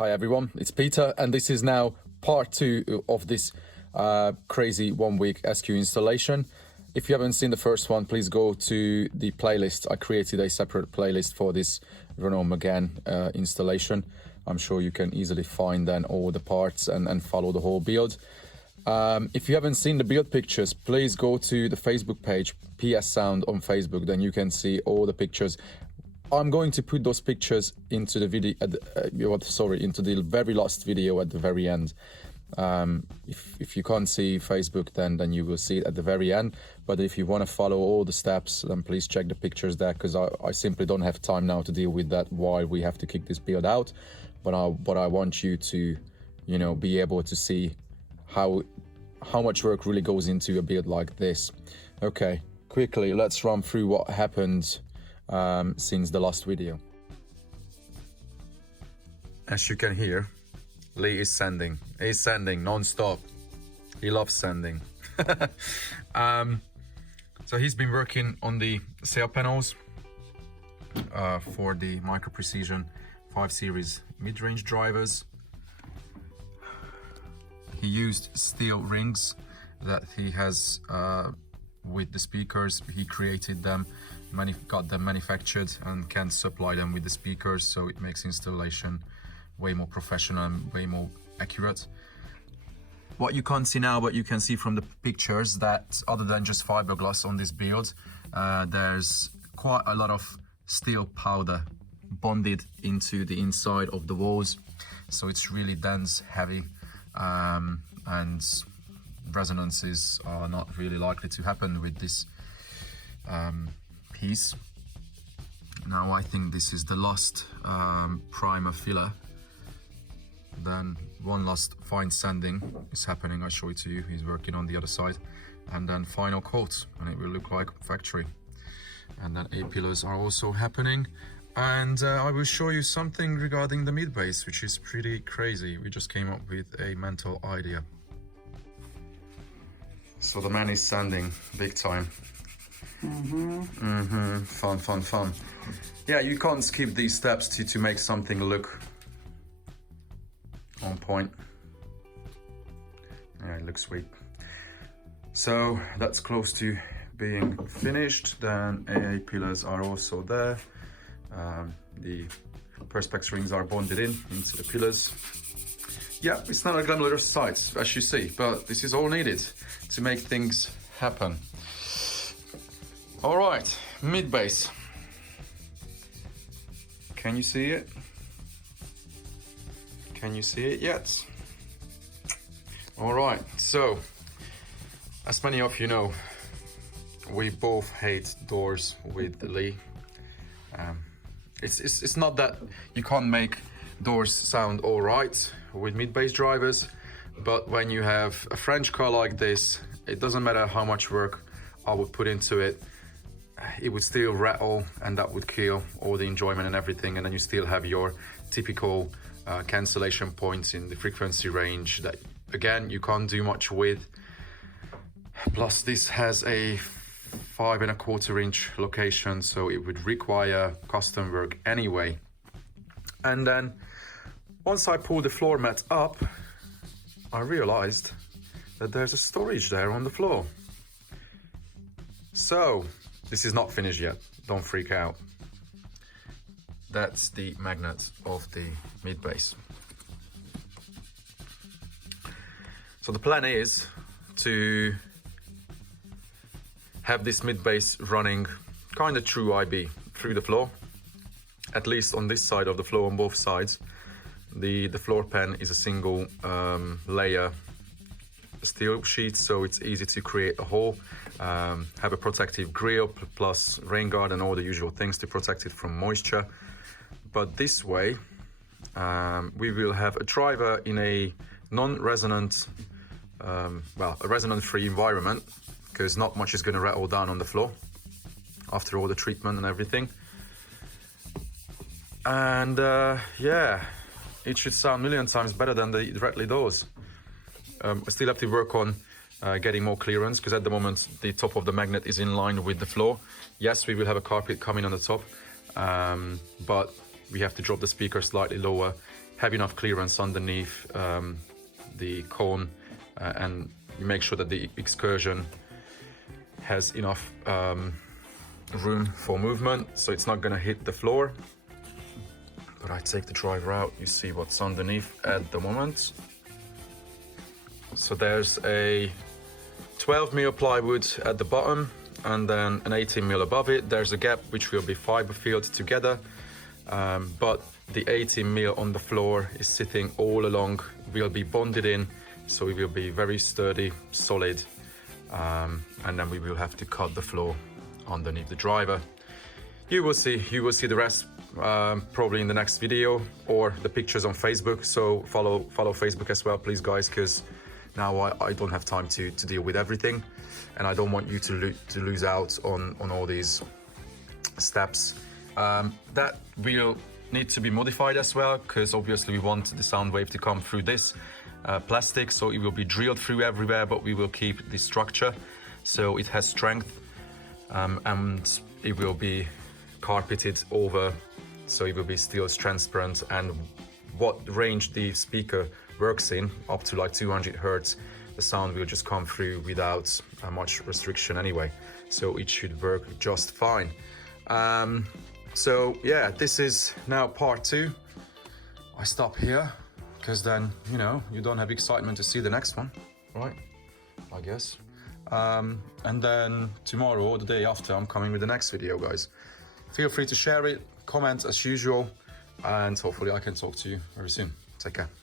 Hi everyone, it's Peter, and this is now part 2 of this crazy 1-week SQ installation. If you haven't seen the first one, please go to the playlist. I created a separate playlist for this Renault MEGANE installation. I'm sure you can easily find then all the parts and follow the whole build. If you haven't seen the build pictures, please go to the Facebook page, PS Sound on Facebook, then you can see all the pictures. I'm going to put those pictures into the video, into the very last video at the very end. If you can't see Facebook, then you will see it at the very end. But if you want to follow all the steps, then please check the pictures there, because I simply don't have time now to deal with that while we have to kick this build out. But I want you to, be able to see how much work really goes into a build like this. Okay, quickly, let's run through what happened since the last video. As you can hear, Lee is sanding. He's sanding non-stop. He loves sanding. So he's been working on the sail panels for the Micro Precision 5 Series mid-range drivers. He used steel rings that he has with the speakers. He created them, got them manufactured, and can supply them with the speakers, so it makes installation way more professional and way more accurate. What you can't see now, but you can see from the pictures, that other than just fiberglass on this build, there's quite a lot of steel powder bonded into the inside of the walls, so it's really dense, heavy, and resonances are not really likely to happen with this piece. Now I think this is the last primer filler. Then one last fine sanding is happening. I'll show it to you. He's working on the other side, and then final coat, and it will look like factory. And then A-pillars are also happening, and I will show you something regarding the mid base, which is pretty crazy. We just came up with a mental idea. So the man is sanding big time. Fun. Yeah, you can't skip these steps to make something look on point. Yeah, it looks sweet. So that's close to being finished. Then AA pillars are also there. The perspex rings are bonded into the pillars. Yeah, it's not a glamorous sight, as you see, but this is all needed to make things happen. All right, mid base. Can you see it? Can you see it yet? All right, so as many of you know, we both hate doors with Lee. It's not that you can't make doors sound all right with mid-bass drivers, but when you have a French car like this, it doesn't matter how much work I would put into it, it would still rattle, and that would kill all the enjoyment and everything. And then you still have your typical cancellation points in the frequency range that, again, you can't do much with. Plus this has a 5¼ inch location, so it would require custom work anyway. And then once I pulled the floor mat up, I realized that there's a storage there on the floor. So this is not finished yet, don't freak out. That's the magnet of the mid base. So the plan is to have this mid base running kind of through IB, through the floor, at least on this side of the floor, on both sides. The floor pan is a single layer steel sheet, so it's easy to create a hole, have a protective grille plus rain guard and all the usual things to protect it from moisture. But this way we will have a driver in a non-resonant, a resonant-free environment, because not much is going to rattle down on the floor after all the treatment and everything. And yeah, it should sound a million times better than the Rattly doors. I still have to work on getting more clearance, because at the moment the top of the magnet is in line with the floor. Yes, we will have a carpet coming on the top, but we have to drop the speaker slightly lower, have enough clearance underneath the cone, and you make sure that the excursion has enough room for movement, so it's not going to hit the floor. But I take the driver out, you see what's underneath at the moment. So there's a 12mm plywood at the bottom, and then an 18mm above it. There's a gap which will be fiber filled together, but the 18mm on the floor is sitting all along, will be bonded in, so it will be very sturdy, solid, and then we will have to cut the floor underneath the driver. You will see the rest probably in the next video or the pictures on Facebook. So follow Facebook as well, please, guys, because now I don't have time to deal with everything, and I don't want you to lose out on all these steps. That will need to be modified as well, because obviously we want the sound wave to come through this plastic, so it will be drilled through everywhere, but we will keep the structure so it has strength, and it will be carpeted over, so it will be still transparent. And what range the speaker works in, up to like 200 hertz, the sound will just come through without much restriction anyway, so it should work just fine. So yeah, this is now part 2. I stop here because then, you know, you don't have excitement to see the next one, right? I guess. And then tomorrow or the day after, I'm coming with the next video, guys. Feel free to share it, comment as usual, and hopefully I can talk to you very soon. Take care.